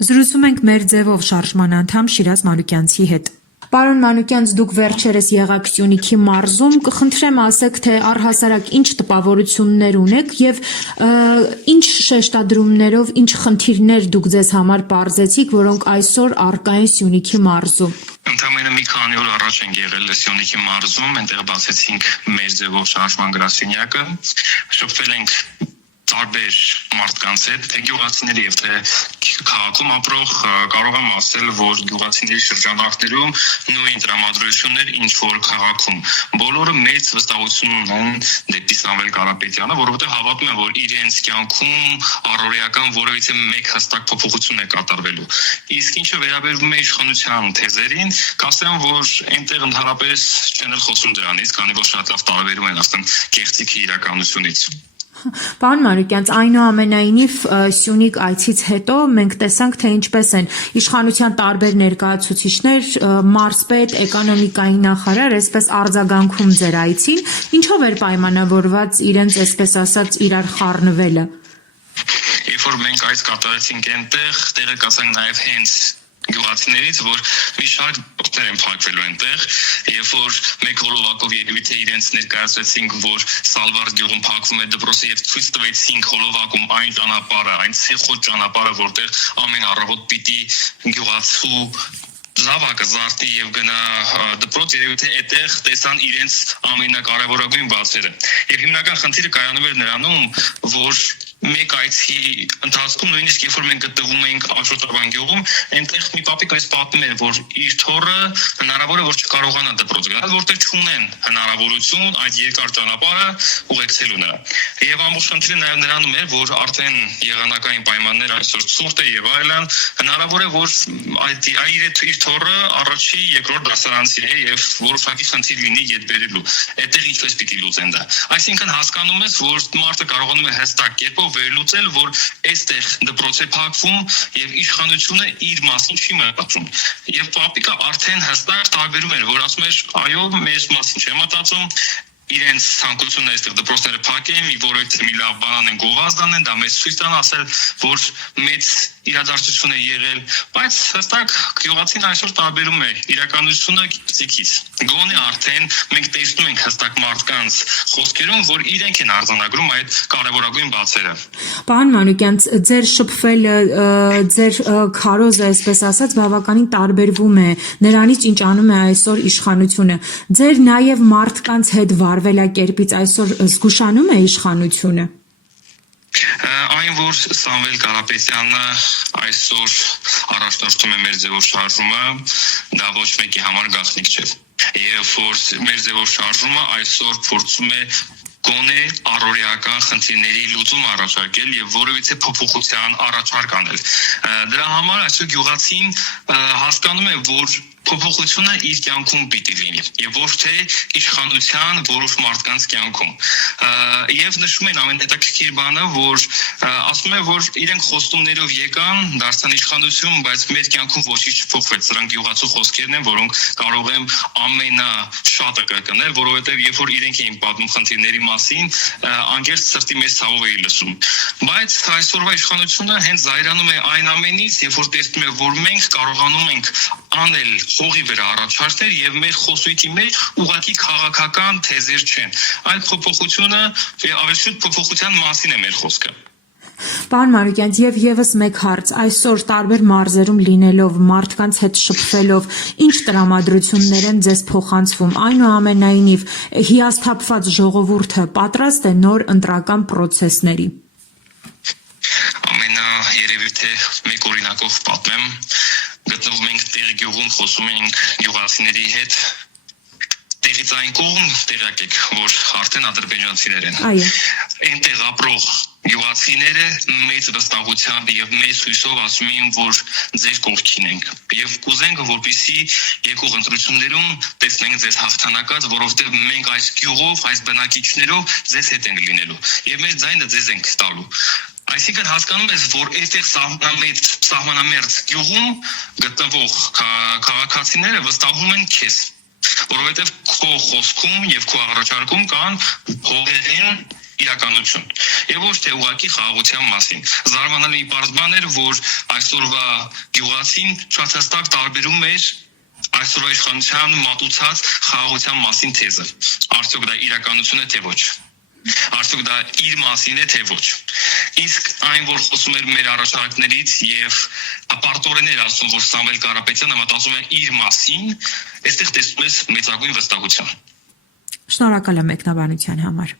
Զրուցում ենք մեր ձևով շարժման անդամ Շիրազ Մանուկյանցի հետ։ Պարոն Մանուկյանց, դուք վերջերս եղաք Սյունիքի մարզում, կխնդրեմ ասեք, թե առհասարակ ինչ տպավորություններ ունեք եւ ինչ շեշտադրումներով, ինչ խնդիրներ դուք ձեզ համար պարզեցիք, որոնք այսօր առկա են Սյունիքի մարզում։ Ընդամենը մի քանի օր առաջ ենք եղել Սյունիքի մարզում, այնտեղ բացեցինք մեր ձևով շարժման գրասենյակը, շփվել ենք տարբեր մարդկանց հետ, թե գյուղացիների եւ թե քաղաքում ապրող, կարող եմ ասել, որ գյուղացիների շրջանակներում նույն տրամադրություններ ինչ որ քաղաքում։ Բոլորը մեծ վստահություն ունեն դեպի Սամվել Կարապետյանը, որովհետեւ հավատում են, որ իրենց կյանքում առօրեական որևիցե մեկ հստակ փոփոխություն է կատարվելու։ Իսկ ինչը վերաբերվում է իշխանության թեզերին, կասեմ, որ այնտեղ ընդհանրապես չեն խոսում դրանից, քանի որ շատ լավ տարբերում են ասեն կեղծիքի իրականությունից։ Պարոն Մանուկյանց, այնուամենայնիվ Սյունիք այցից հետո մենք տեսանք, թե ինչպես են իշխանության տարբեր ներկայացուցիչներ, մարզպետ, էկոնոմիկայի նախարար, այսպես արձագանքում ձեր այցին, ինչով էր պայմանավորված իրենց, այսպես ասած, իրար խառնվելը։ Երբ որ մենք այս կատարեցինք այնտեղ, տեղը կասենք նաև հենց գյուղացիներից, որ մի շարք օգտեր են փակվելու այնտեղ, երբ որ մեկ հոլովակով երևի թե իրենց ներկայացրեցինք, որ Սալվար գյուղում փակվում է դպրոցը եւ ցույց տվեցինք հոլովակում այն ճանապարհը, այն ցեխոտ ճանապարհը, որտեղ ամեն առավոտ պիտի գյուղացու զավակը զարտի եւ գնա դպրոց, երևի թե այդտեղ տեսան իրենց ամենակարևորագույն բացերը։ Եվ հիմնական խնդիրը կայանում էր նրանում, որ մեկ այցի ընթացքում նույնիսկ երբ որ մենք գտնվում էինք Աշոտարվան գյուղում, այնտեղ մի պապիկ այս պատմում էր, որ իր թոռը հնարավոր է որ չկարողանա դպրոց գնալ, որտեղ չունեն հնարավորություն այդ երկար ճանապարհը ուղեկցելու նրա։ Եվ ամբողջ խնդիրը նաև նրանում էր, որ արդեն եղանակային պայմաններ այսօր ցուրտ է եւ այլն, հնարավոր է որ իր թոռը առաջի երկրորդ դասարանցի է եւ որոշակի խնդիր լինի յետ բերելու։ Այդտեղ ինչպես պիտի լուծեն դա։ Այսինքն հասկանում ես, որ մարդը կարողանում է հստակ կերպով վերլուծել, որ այստեղ դպրոց է փակվում եւ իշխանությունը իր մասին չի մտածում։ Եվ պապիկը արդեն հստակ տարբերում էր, որ ասում էր, այո, մեր մասին չի մտածում, իրենց ցանկությունն է այստեղ դպրոցները փակեն, մի որևիցե մի լավ բան են գովազդ անեն, դա մեծ ցույց տան ասել, որ մեծ իրադարձություն է եղել, բայց հստակ գյուղացին այսօր տարբերում է իրականությունը գիտիկից։ Գոնե արդեն մենք տեսնում ենք հստակ մարդկանց խոսքերում, որ իրենք են արձանագրում այդ կարևորագույն բացերը։ Պարոն Մանուկյանց, ձեր շփվելը, ձեր քարոզը, այսպես ասած, բավականին տարբերվում է նրանից, ինչ անում է այսօր իշխանությունը։ Ձեր նաև մարդկանց հետ վարվելակերպից այսօր զգուշանում է իշխանությունը։ Այն որ Սամվել Կարապետյանը այսօր առաջնորդում է մեր ձևով շարժումը, դա ոչ մեկի համար գաղտնիք չէ։ Եվ որ մեր ձևով շարժումը այսօր փորձում է գոնե առօրեական խնդիրների լուծում առաջարկել եւ որևիցե փոփոխության առաջարկ անել։ Դրա համար այսօր գյուղացին հասկանում է, որ փոփոխությունը իր կյանքում պիտի լինի եւ ոչ թե իշխանության որոշ մարդկանց կյանքում։ Եվ նշում են ամենահետաքրքիր բանը, որ ասում են, որ իրենք խոստումներով եկան, դարձան իշխանություն, բայց մեր կյանքում ոչինչ չփոխվեց։ Սրանք գյուղացու խոսքերն են, որոնք կարող եմ ամենաշատը կրկնել, որովհետեւ երբ որ իրենք էին պատմում խնդիրների մասին, անկեղծ սրտի մեծ ցավով էի լսում։ Բայց այսօրվա իշխանությունը հենց զայրանում է այն ամենից, երբ որ տեսնում է, որ մենք կարողանում ենք անել հողի վրա առաջարկներ եւ մեր խոսույթի մեջ ուղղակի քաղաքական թեզեր չեն։ Այդ փոփոխությունը ավելի շուտ փոփոխության մասին է մեր խոսքը։ Պարոն Մանուկյան, եւ եւս մեկ հարց, այսօր տարբեր մարզերում լինելով, մարդկանց հետ շփվելով, ինչ տրամադրություններ են ձեզ փոխանցվում, այնուամենայնիվ հիասթափված ժողովուրդը պատրաստ է նոր ընտրական պրոցեսների։ Երևի թե մեկ օրինակով պատմեմ, գտնվում ենք տեղի գյուղում, խոսում ենք գյուղացիների հետ, տեղից այն կողմ տեղյակ եք, որ արդեն ադրբեջանցիներ են։ Այնտեղ ապրող գյուղացիները մեծ վստահությամբ եւ մեծ հույսով ասում են, որ ձեր կողքին ենք եւ կուզենք, որպեսզի եկող ընտրություններում տեսնենք ձեզ հաղթանակած, որովհետեւ մենք այս գյուղով, այս բնակիչներով ձեզ հետ ենք լինելու եւ մեր ձայնը ձեզ ենք տալու։ Այսինքն հասկանում ես, որ այստեղ սահմանամերձ գյուղում գտնվող քաղաքացիները վստահում են քեզ, որովհետև քո խոսքում եւ քո առաջարկում կան հողերին իրականություն եւ ոչ թե ուղղակի խաղաղության մասին։ Զարմանալի պարզ բան էր, որ այսօրվա գյուղացին շատ հստակ տարբերում էր այսօրվա իշխանության մատուցած խաղաղության մասին թեզը։ Արդյոք դա իրականություն է թե ոչ։ Արդյոք դա իր մասին է թե ոչ։ Իսկ այն, որ խոսում էր մեր առաջարկներից եւ ապարտորեն էր ասում, որ Սամվել Կարապետյանը մտածում է իր մասին, այստեղ տեսնում ես մեծագույն վստահություն։ Շնորհակալ եմ մեկնաբանության համար։